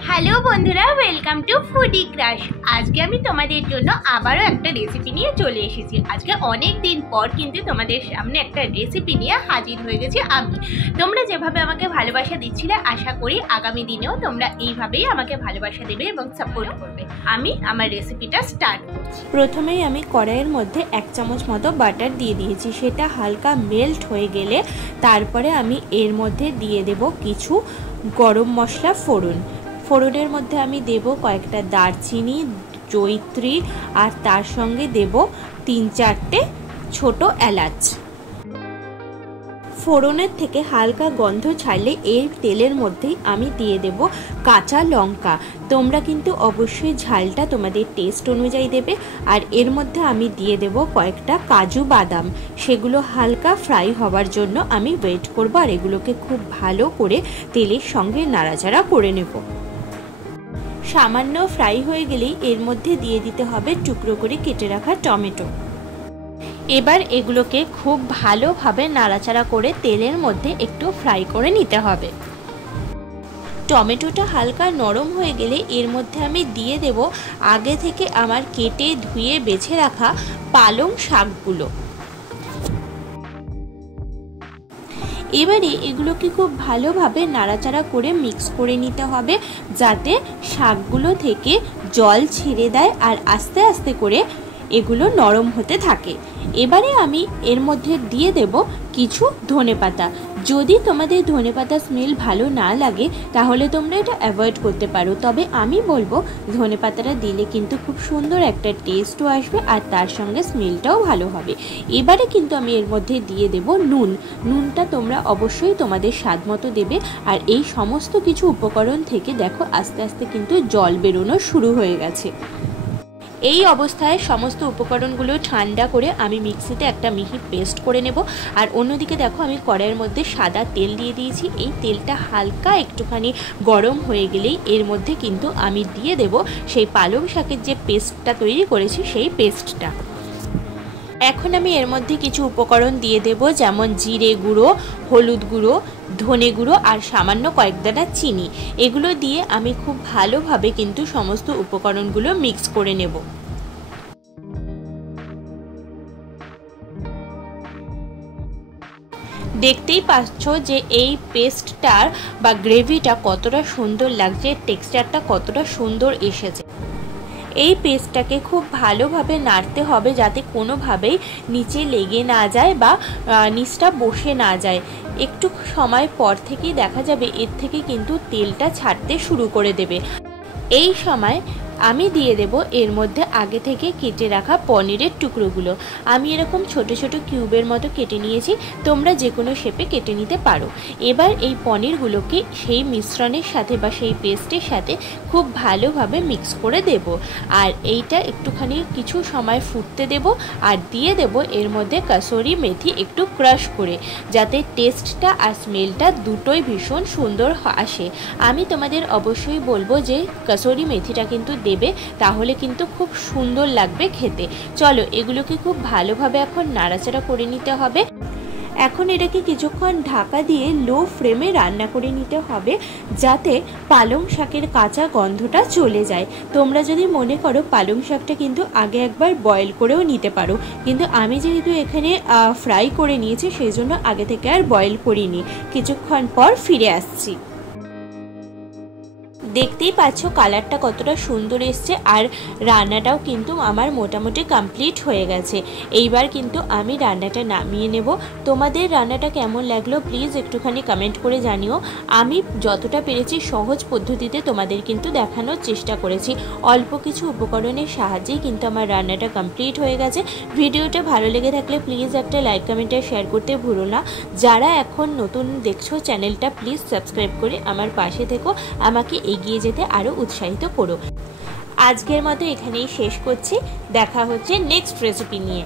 Hello বন্ধুরা, welcome to foodie crush. আজকে আমি তোমাদের জন্য আবারও একটা রেসিপি নিয়ে চলে এসেছি। আজকে অনেক দিন পর কিন্তু তোমাদের সামনে একটা রেসিপি নিয়ে হাজির হয়ে গেছি আমি। তোমরা যেভাবে আমাকে ভালোবাসা দিচ্ছিলে, আশা করি আগামী দিনেও তোমরা এইভাবেই আমাকে ভালোবাসা দেবে এবং সাপোর্ট করবে। আমি আমার রেসিপিটা স্টার্ট করছি। প্রথমেই আমি কড়াইয়ের মধ্যে 1 চামচ মতো বাটার দিয়ে দিয়েছি। সেটা হালকা মেল্ট হয়ে গেলে তারপরে আমি এর মধ্যে দিয়ে দেব কিছু গরম মশলা ফোড়নের মধ্যে আমি দেব কয়েকটা দারচিনি, জয়িত্রী, আর তার সঙ্গে দেব 3-4টে ছোট এলাচ। ফোড়নের থেকে হালকা গন্ধ ছাড়লে এই তেলের মধ্যেই আমি দিয়ে দেব কাঁচা লঙ্কা। তোমরা কিন্তু অবশ্যই ঝালটা তোমাদের টেস্ট অনুযায়ী দেবে। আর এর মধ্যে আমি দিয়ে দেব কয়েকটা কাজু বাদাম। সেগুলো হালকা ফ্রাই হওয়ার জন্য আমি ওয়েট করব, আর এগুলোকে খুব ভালো করে তেলের সঙ্গে নাড়াচাড়া করে নেব। সামান্য ফ্রাই হয়ে গেলেই এর মধ্যে দিয়ে দিতে হবে টুকরো করে কেটে রাখা টমেটো। এবার এগুলোকে খুব ভালোভাবে নাড়াচাড়া করে তেলের মধ্যে একটু ফ্রাই করে নিতে হবে। টমেটোটা হালকা নরম হয়ে গেলে এর মধ্যে আমি দিয়ে দেব আগে থেকে আমার কেটে ধুয়ে বেছে রাখা পালং শাকগুলো। এবারে এগুলোকে খুব ভালোভাবে নাড়াচাড়া করে মিক্স করে নিতে হবে, যাতে শাকগুলো থেকে জল ছেড়ে দেয় আর আস্তে আস্তে করে এগুলো নরম হতে থাকে। এবারে আমি এর মধ্যে দিয়ে দেব কিছু ধনেপাতা। যদি তোমাদের ধনেপাতা স্মেল ভালো না লাগে তাহলে তোমরা এটা অ্যাভয়েড করতে পারো, তবে আমি বলবো ধনেপাতাটা দিলে কিন্তু খুব সুন্দর একটা টেস্টও আসবে আর তার সঙ্গে স্মেলটাও ভালো হবে। এবারে কিন্তু আমি এর মধ্যে দিয়ে দেব নুনটা তোমরা অবশ্যই তোমাদের স্বাদ মতো দেবে। আর এই সমস্ত কিছু উপকরণ থেকে দেখো আস্তে আস্তে কিন্তু জল বেরোনো শুরু হয়ে গেছে। এই অবস্থায় সমস্ত উপকরণগুলো ঠান্ডা করে আমি মিক্সিতে একটা মিহি পেস্ট করে নেব। আর অন্যদিকে দেখো আমি কড়াইয়ের মধ্যে সাদা তেল দিয়ে দিয়েছি। এই তেলটা হালকা একটুখানি গরম হয়ে গেলেই এর মধ্যে কিন্তু আমি দিয়ে দেব সেই পালং শাকের যে পেস্টটা তৈরি করেছি সেই পেস্টটা। এখন আমি এর মধ্যে কিছু উপকরণ দিয়ে দেব, যেমন জিরে গুঁড়ো, হলুদ গুঁড়ো, ধনে গুঁড়ো আর সামান্য কয়েক দানা চিনি। এগুলো দিয়ে আমি খুব ভালোভাবে কিন্তু সমস্ত উপকরণগুলো মিক্স করে নেব। দেখতেই পাচ্ছ যে এই পেস্টটার বা গ্রেভিটা কতটা সুন্দর লাগছে, টেক্সচারটা কতটা সুন্দর এসেছে। এই পেস্টটাকে খুব ভালোভাবে নাড়তে হবে যাতে কোনোভাবেই নিচে লেগে না যায় বা নিচটা বসে না যায়। একটু সময় পর থেকেই দেখা যাবে এর থেকে কিন্তু তেলটা ছাড়তে শুরু করে দেবে। এই সময় আমি দিয়ে দেব এর মধ্যে আগে থেকে কেটে রাখা পনিরের টুকরোগুলো। আমি এরকম ছোট ছোট কিউবের মতো কেটে নিয়েছি, তোমরা যে কোনো শেপে কেটে নিতে পারো। এবার এই পনিরগুলোকে সেই মিশ্রণের সাথে বা সেই পেস্টের সাথে খুব ভালোভাবে মিক্স করে দেব। আর এইটা একটুখানি কিছু সময় ফুটতে দেব আর দিয়ে দেব এর মধ্যে কাসুরি মেথি একটু ক্রাশ করে, যাতে টেস্টটা আর স্মেলটা দুটোই ভীষণ সুন্দর আসে। আমি তোমাদের অবশ্যই বলবো যে কাসুরি মেথিটা কিন্তু দেবে, তাহলে কিন্তু খুব সুন্দর লাগবে খেতে। চলো এগুলোকে খুব ভালোভাবে এখন নাড়াচাড়া করে নিতে হবে। এখন এটাকে কিছুক্ষণ ঢাকা দিয়ে লো ফ্লেমে রান্না করে নিতে হবে, যাতে পালং শাকের কাঁচা গন্ধটা চলে যায়। তোমরা যদি মনে করো পালং শাকটা কিন্তু আগে একবার বয়েল করেও নিতে পারো, কিন্তু আমি যেহেতু এখানে ফ্রাই করে নিয়েছি সেই জন্য আগে থেকে আর বয়েল করিনি। কিছুক্ষণ পর ফিরে আসছি। দেখতেই পাচ্ছ কালারটা কতটা সুন্দর এসছে আর রান্নাটাও কিন্তু আমার মোটামুটি কমপ্লিট হয়ে গেছে। এইবার কিন্তু আমি রান্নাটা নামিয়ে নেব। তোমাদের রান্নাটা কেমন লাগলো প্লিজ একটুখানি কমেন্ট করে জানিও। আমি যতটা পেরেছি সহজ পদ্ধতিতে তোমাদের কিন্তু দেখানোর চেষ্টা করেছি। অল্প কিছু উপকরণের সাহায্যেই কিন্তু আমার রান্নাটা কমপ্লিট হয়ে গেছে। ভিডিওটা ভালো লেগে থাকলে প্লিজ একটা লাইক কমেন্ট আর শেয়ার করতে ভুলো না। যারা এখন নতুন দেখছো চ্যানেলটা প্লিজ সাবস্ক্রাইব করে আমার পাশে থেকো, আমাকে এগিয়ে যেতে আরো উৎসাহিত করো। আজকের মতো এখানেই শেষ করছি, দেখা হচ্ছে নেক্সট রেসিপি নিয়ে।